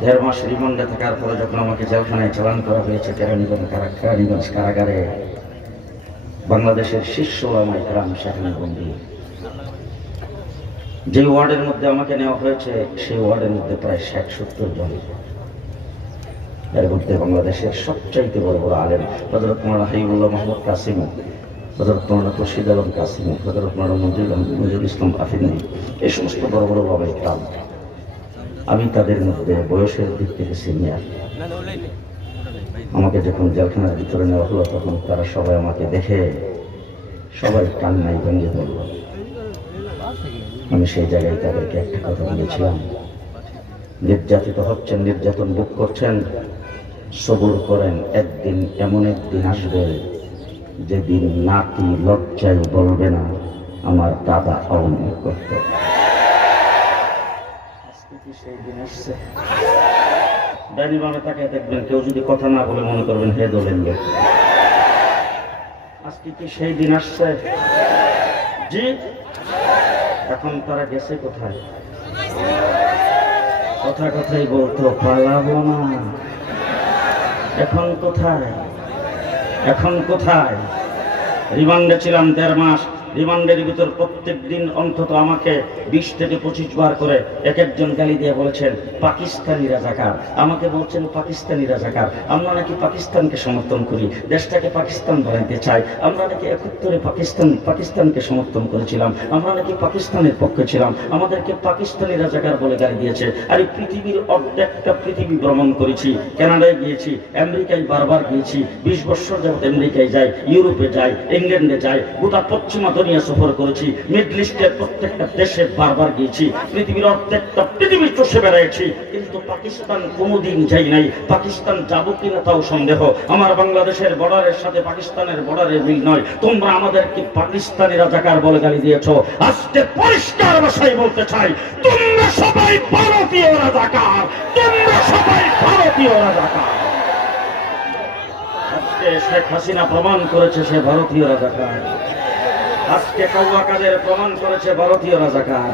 দেড় মাস রিমান্ডে থাকার পরে যখন আমাকে জেলখানায় চালান করা হয়েছে কেরানীগঞ্জ কারাগারে, বাংলাদেশের শীর্ষ ওলামায়ে কেরাম সেখানে বন্দী। যে ওয়ার্ডের মধ্যে আমাকে নেওয়া হয়েছে সেই ওয়ার্ডের মধ্যে প্রায় 60-70 জন। এর মধ্যে বাংলাদেশের সবচাইতে বড় বড় আলেম হযরত মাওলানা হাবিবুল্লাহ মাহমুদ কাসিম, হযরত মাওলানা খুরশিদ আলম কাসিম, হযরত মাওলানা নজরুল ইসলাম আফিনী, এই সমস্ত বড় বড় ওলামায়ে কেরাম। আমি তাদের মধ্যে বয়সের দিক থেকে সিনিয়র। আমাকে যখন জেলখানার ভিতরে নেওয়া হলো তখন তারা সবাই আমাকে দেখে সবাই কান্নায় ভেঙে পড়ল। আমি সেই জায়গায় তাদেরকে একটা কথা বলেছিলাম, নির্যাতিত হচ্ছেন, নির্যাতন ভোগ করছেন, সবুর করেন, একদিন এমন একদিন আসবে যেদিন নাতি লজ্জায় বলবে না আমার দাদা আওয়ামী করত। সেই দিন আসছে, ডাইনি বামে তাকিয়ে দেখবেন, কেউ যদি কথা না বলে মনে করবেন হে দোলেন। আজকে কি সেই দিন আসছে? জি। এখন তারা গেছে কোথায়? কথা কথাই বলতো পালাবো না। এখন কোথায়? এখন কোথায়? রিমান্ডে ছিলাম 1.5 মাস। রিমান্ডের ভিতর প্রত্যেক দিন অন্তত আমাকে 20 থেকে 25 বার করে এক একজন গালি দিয়ে বলেছেন পাকিস্তানি রাজাকার। আমাকে বলছেন পাকিস্তানি রাজাকার। আমরা নাকি পাকিস্তানকে সমর্থন করি, দেশটাকে পাকিস্তান বানাইতে চাই। আমরা নাকি 71-এ পাকিস্তানকে সমর্থন করেছিলাম, আমরা নাকি পাকিস্তানের পক্ষে ছিলাম, আমাদেরকে পাকিস্তানি রাজাকার বলে গালি দিয়েছে। আর এই পৃথিবীর অর্ধেকটা পৃথিবী ভ্রমণ করেছি, কানাডায় গিয়েছি, আমেরিকায় বারবার গিয়েছি, 20 বছর যাবত আমেরিকায় যাই, ইউরোপে যাই, ইংল্যান্ডে যাই, গোটা পশ্চিমা দুনিয়া সফর করেছি, মিডল ইস্টের প্রত্যেকটা দেশে বারবার গিয়েছি, পৃথিবীর অর্ধেকটা পৃথিবী চষে বেড়াইছি, কিন্তু পাকিস্তান কোনোদিন যাই নাই। পাকিস্তান যাবো কিনা তাও সন্দেহ। আমার বাংলাদেশের বর্ডারের সাথে পাকিস্তানের বর্ডারের মিল নয়। তোমরা আমাদেরকে পাকিস্তানি রাজাকার বলে গালি দিয়েছো। আজকে পরিষ্কার ভাষায় বলতে চাই, তোমরা সবাই ভারতীয় রাজাকার, তোমরা সবাই ভারতীয় রাজাকার। আজকে শেখ হাসিনা প্রমাণ করেছে সে ভারতীয় রাজাকার। আজকে কৌয়া কাদের প্রমাণ করেছে ভারতীয় রাজাকার।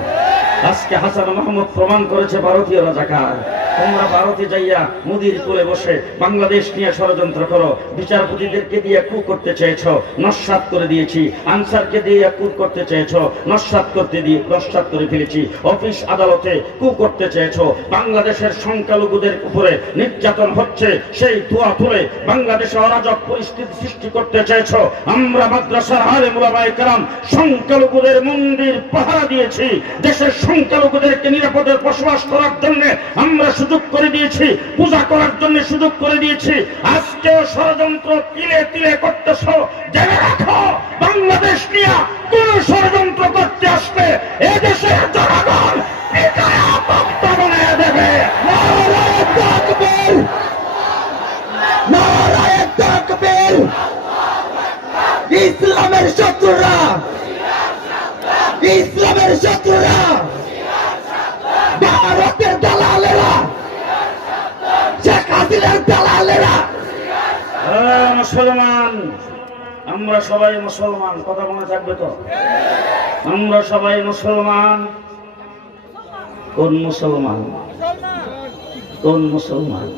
আজকে হাসান মাহমুদ প্রমাণ করেছে ভারতীয় রাজাকার। তোমরা ভারতে যাইয়া মুদির কোলে বসে বাংলাদেশ নিয়ে ষড়যন্ত্র করো। বিচারপতিদেরকে দিয়ে কু করতে চেয়েছ, নস্যাৎ করে দিয়েছি। আনসারকে দিয়ে কু করতে চেয়েছ, নস্যাৎ করে ফেলেছি। অফিস আদালতে কু করতে চেয়েছ। বাংলাদেশের সংখ্যালঘুদের উপরে নির্যাতন হচ্ছে, সেই ধোঁয়া তুলে বাংলাদেশে অরাজক পরিস্থিতি সৃষ্টি করতে চেয়েছ। আমরা মাদ্রাসার আলেম ওলামায়ে কেরাম সংখ্যালঘুদের মন্দির পাহারা দিয়েছি। দেশের সংখ্যালঘুদেরকে নিরাপদে বসবাস করার জন্য আমরা সুযোগ করে দিয়েছি, পূজা করার জন্য সুযোগ করে দিয়েছি। আজকে ষড়যন্ত্র তিলে তিলে করতেছ, জেনে রাখো বাংলাদেশ নিয়ে কোন ষড়যন্ত্র করতে আসবে এদেশের জনগণ দেবে। ইসলামের শত্রুরা, ইসলামের শত্রুরা, ভারতের দালালেরা, শেখ হাসিনার দালালেরা। মুসলমান, আমরা সবাই মুসলমান। কথা মনে থাকবে তো? আমরা সবাই মুসলমান। কোন মুসলমান? কোন মুসলমান?